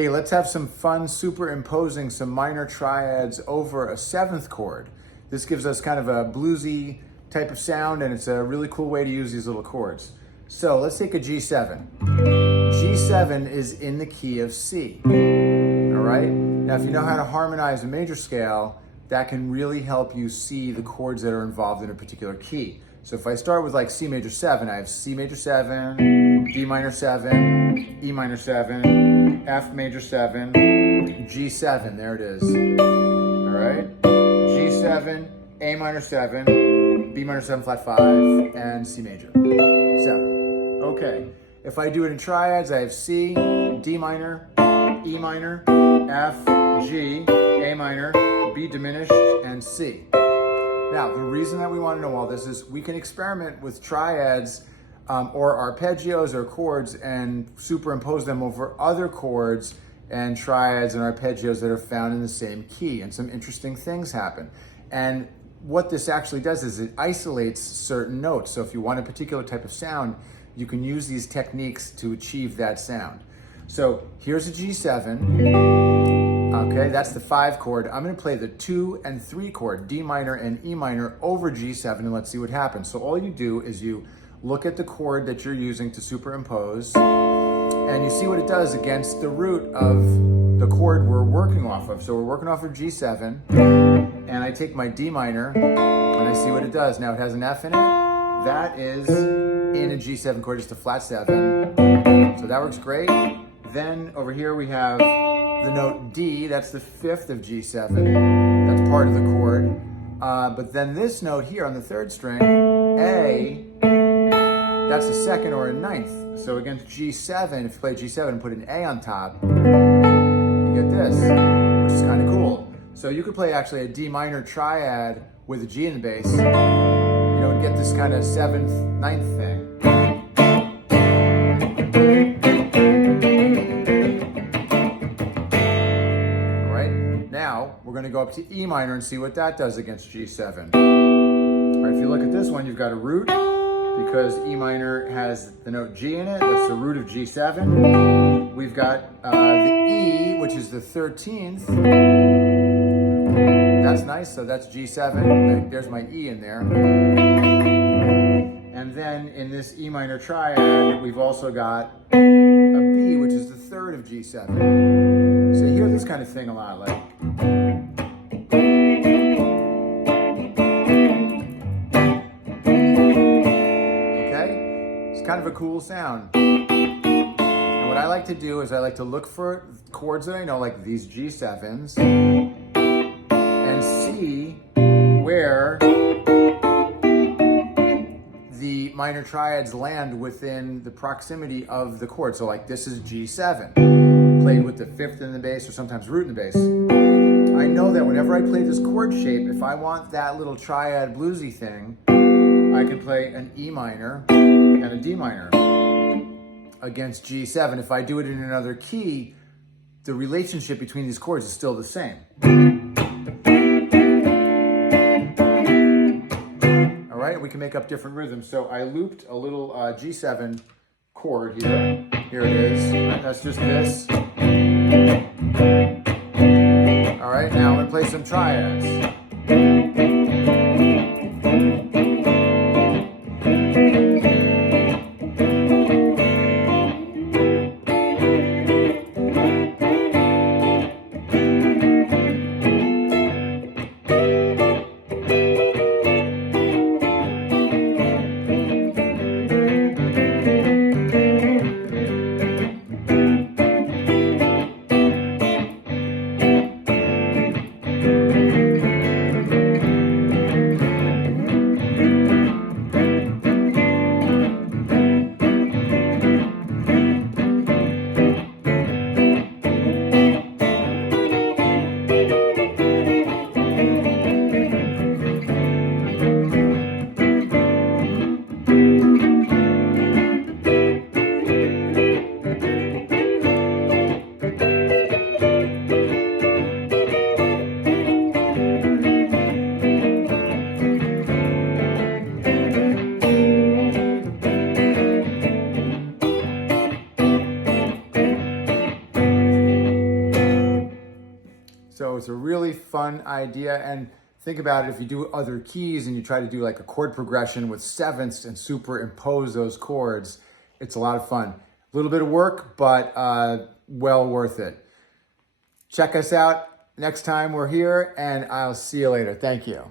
Hey, let's have some fun superimposing some minor triads over a seventh chord. This gives us kind of a bluesy type of sound, and it's a really cool way to use these little chords. So let's take a G7. G7 is in the key of C, all right? Now, if you know how to harmonize a major scale, that can really help you see the chords that are involved in a particular key. So if I start with like C major 7, I have C major 7, D minor 7, E minor 7, F major 7, G7, there it is. All right, G7, A minor 7, B minor 7 flat 5, and C major 7. Okay, if I do it in triads, I have C, D minor, E minor, F, G, A minor, B diminished, and C. Now, the reason that we want to know all this is we can experiment with triads or arpeggios or chords and superimpose them over other chords and triads and arpeggios that are found in the same key, and some interesting things happen. And what this actually does is it isolates certain notes. So if you want a particular type of sound, you can use these techniques to achieve that sound. So here's a G7. Okay, that's the 5 chord. I'm going to play the 2 and 3 chord, D minor and E minor, over G7, and let's see what happens. So all you do is you look at the chord that you're using to superimpose, and you see what it does against the root of the chord we're working off of. So we're working off of G7, and I take my D minor, and I see what it does. Now it has an F in it. That is in a G7 chord, just a flat 7. So that works great. Then over here we have the note D, that's the 5th of G7. That's part of the chord. But then this note here on the 3rd string, A, that's a 2nd or a 9th. So against G7, if you play G7 and put an A on top, you get this, which is kind of cool. So you could play actually a D minor triad with a G in the bass, you know, and get this kind of 7th, 9th thing. Now, we're going to go up to E minor and see what that does against G7. All right, if you look at this one, you've got a root, because E minor has the note G in it. That's the root of G7. We've got the E, which is the 13th. That's nice, so that's G7. There's my E in there. And then in this E minor triad, we've also got a B, which is the 3rd of G7. So you hear this kind of thing a lot, like. Okay, it's kind of a cool sound. And what I like to do is I like to look for chords that I know, like these G7s, and see where the minor triads land within the proximity of the chord. So like this is G7. Played with the 5th in the bass, or sometimes root in the bass. I know that whenever I play this chord shape, if I want that little triad bluesy thing, I can play an E minor and a D minor against G7. If I do it in another key, the relationship between these chords is still the same. All right, we can make up different rhythms. So I looped a little G7 chord here. Here it is. Right, that's just this. All right, now I'm going to play some triads. So it's a really fun idea. And think about it, if you do other keys and you try to do like a chord progression with sevenths and superimpose those chords, it's a lot of fun. A little bit of work, but well worth it. Check us out next time we're here, and I'll see you later. Thank you.